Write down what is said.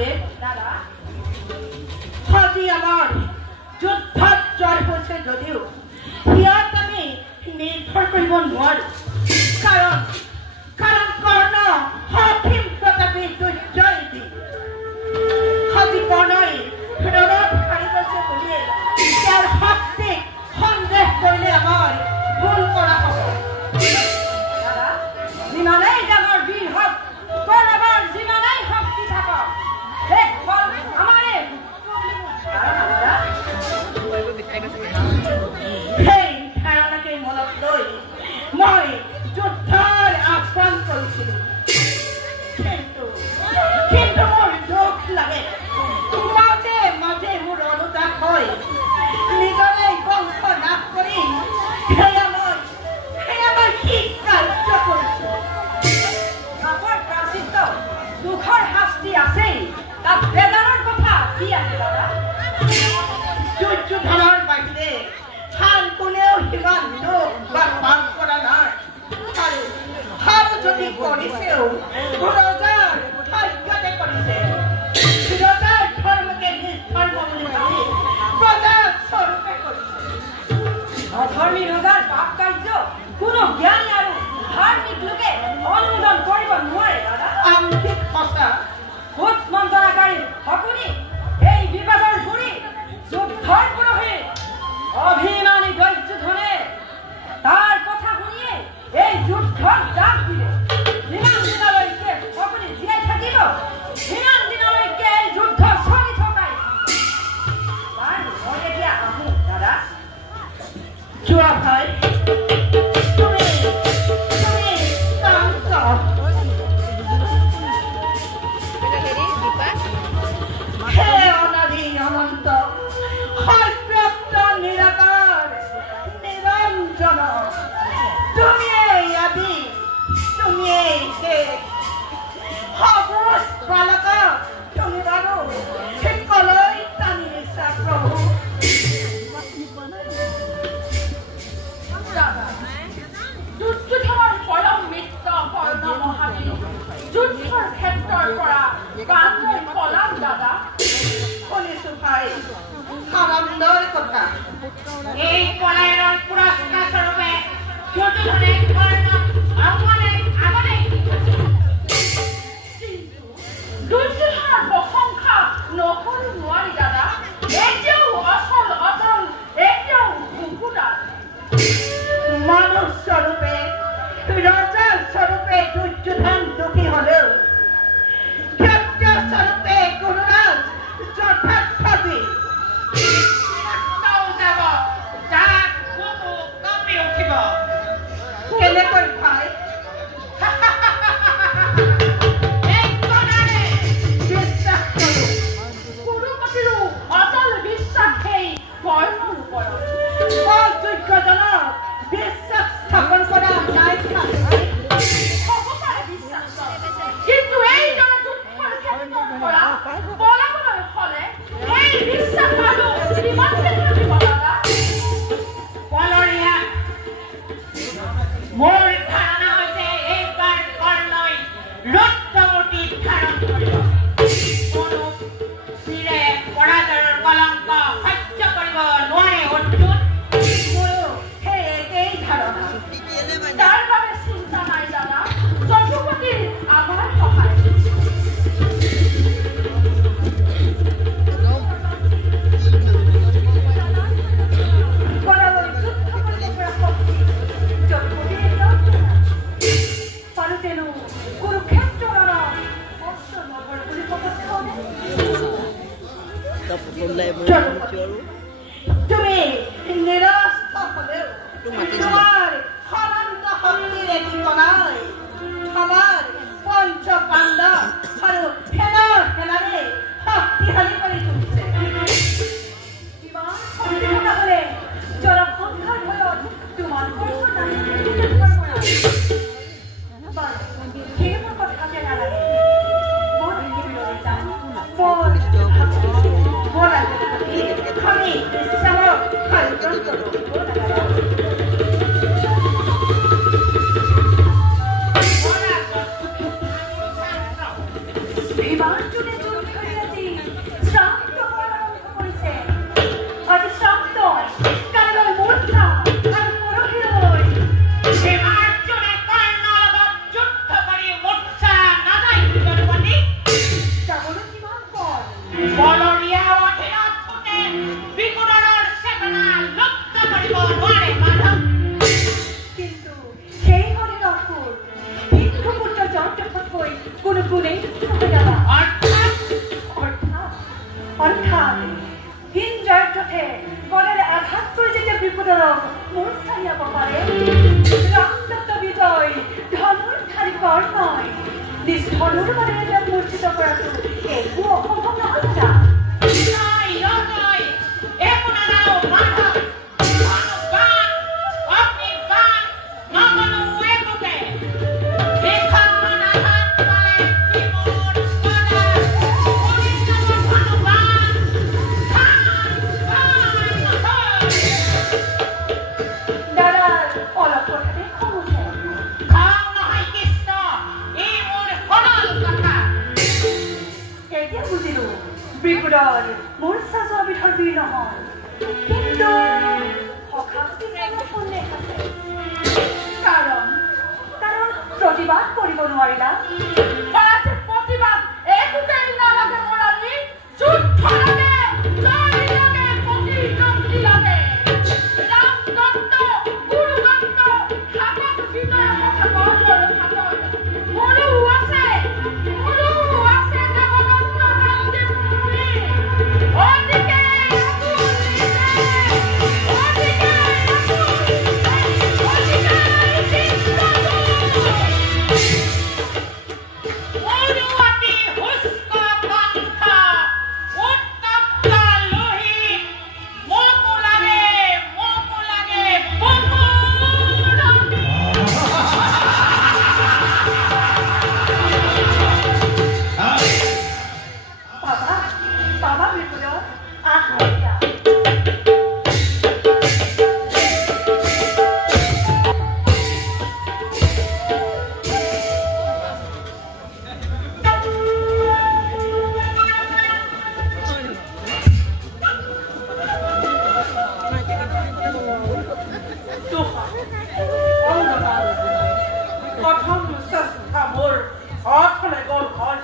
মহাদেৱ দাদা আজি আমাৰ যুদ্ধত জয় হৈছে যদিও ইয়াত আমি নিৰ্ভৰ কৰিব নোৱাৰো কাৰণ কৰ্ণ সঠিক প্ৰতাপী দুৰ্জয়ী আজি কৰ্ণই ৰণত হাৰি গৈছে বুলিয়ে তেওঁৰ শক্তিক সন্দেহ কৰিলে আমাৰ ভুল কৰা হ'ব দাদা যিমানেই ডাঙৰ বীৰ হওক কৰ্ণৰ যিমানেই শক্তি থাকক সেই ধাৰণাকে মনত লৈ মই যুদ্ধৰ আহ্বান কৰিছিলো কিন্তু মোৰ দুখ লাগে মাজে মাজে মোৰ অনুতাপ হয় নিজৰে বংশ নাশ কৰি সেয়া মই কি কাৰ্য কৰিছো আমাৰ প্ৰাচিত্য দুখৰ শাস্তি আছেই তাত বেজাৰৰ কথা কি আছে দাদা দুৰ্যোধনৰ বাহিৰে খান কোনেও সিমান দুখ বা পাপ কৰা নাই আৰু যদি কৰিছেও ৰজাৰ ভাগ্যতে কৰিছে ৰজাৰ ধৰ্মকে নিজ ধৰ্ম বুলি ভাবি প্ৰজাৰ স্বৰূপে কৰিছে অধৰ্মী ৰজাৰ পাপ কাৰ্য কোনো জ্ঞানী আৰু ধাৰ্মিক লোকে অনুমোদন কৰিব নোৱাৰে দাদা আংশিক সঁচা ভূত মন্ত্ৰণাকাৰী শকুনি এই বিবাদৰ গুৰি যুদ্ধৰ পুৰোহিত অভিমানী দুৰ্যোধনে তাৰ কথা শুনিয়ে এই যুদ্ধক জাপ দিলে যিমান দিনলৈকে শকুনি জীয়াই থাকিব সিমান দিনলৈকে এই যুদ্ধ চলি থকাই মই এতিয়া আহো দাদা যোৱা ভাই তুমি শান্ত হে অনাদি অনন্ত সৰ্বব্যাপ্ত নিৰাকাৰ নিৰঞ্জন তুমিয়েই আদি তুমিয়েই শেষ সবুজ বালক তুমি বাৰু কলৈ টানি নিছা প্ৰভু দুৰ্যোধনৰ পৰম মিত্ৰ কৰ্ণ মহাবীৰ যুদ্ধৰ ক্ষেত্ৰৰ পৰা কালৈ পলাম দাদা শুনিছো ভাই আনন্দৰ কথা এই পলায়নৰ পুৰস্কাৰ স্বৰূপে দুৰ্যোধনে কৰ্ণক আগতে দুৰ্যোধনৰ প্ৰশংসা নকৰো নোৱাৰি দাদা এতিয়াও অচল এতিয়াও মুকুতাত মানুহ স্বৰূপে ৰজা স্বৰূপে দুৰ্যোধন দুখী হলেও ক্ষত্ৰিয় স্বৰূপে গুৰুৰাজ যথাৰ্থ বীৰ কেনেকৈ ভাই বিশ্বাস কৰো গুৰুপতিৰো অটল বিশ্বাস সেই কৰ্মৰ ওপৰত অযোগ্যজনক বিশ্বাস স্থাপন কৰা নাই কিন্তু এইদৰে যুদ্ধৰ ক্ষেত্ৰৰ পৰা পলাবলৈ হলে এই বিশ্বাস আৰু কিমানকে থাকিব দাদা পলৰীয়া মোৰ ধাৰণা হৈছে এইবাৰ কৰ্ণই ৰুদ্ৰমূৰ্তি ধাৰণ কৰিব কোনো চিৰে পৰাজয়ৰ কলংক সহ্য কৰিব নোৱাৰে অৰ্জুন মোৰো সেই একেই ধাৰণা তাৰ বাবে চিন্তা নাই দাদা যদুপতিৰ আমাৰ সহায় তুমি নিৰস্ত হলেও তোমাৰ সনন্ত শক্তিৰে ঠিকনাই আমাৰ পঞ্চ পাণ্ডৱ আৰু সেনাৰে শক্তিশালী কৰি তুলিছে কিমান শক্তিশালী হলে জনসংখ্যাৰ ভয়ত তোমালোকৰ সেইবোৰ কথাতে নালাগে মোৰ পৃথিৱীলৈ যাম আমি ইচ্ছামক কাৰ্যন কৰোঁ বিমান যোনে যোন নিষ্ঠুৰ মানে তেওঁক মূৰ্ছিত কৰাটো একো অসম্ভৱ নহয় না মোৰ চাচোৱা বিধৰ বীৰ নহয় কিন্তু কাৰণ প্ৰতিবাদ কৰিব নোৱাৰিলা প্ৰতিবাদ একোটাই নালাগে মৰালি যুদ্ধ লাগে লৰি লাগে প্ৰতিদ্বন্দ্বী লাগে ৰামদত্ত গুৰুদত্ত হাতত বিজয় কথা বলৰ হাতত মোৰো আছে দেৱদত্ত ৰামদেৱ প্ৰথম দুঃস্বস্থা মোৰ অৰ্থলে গ'ল হয়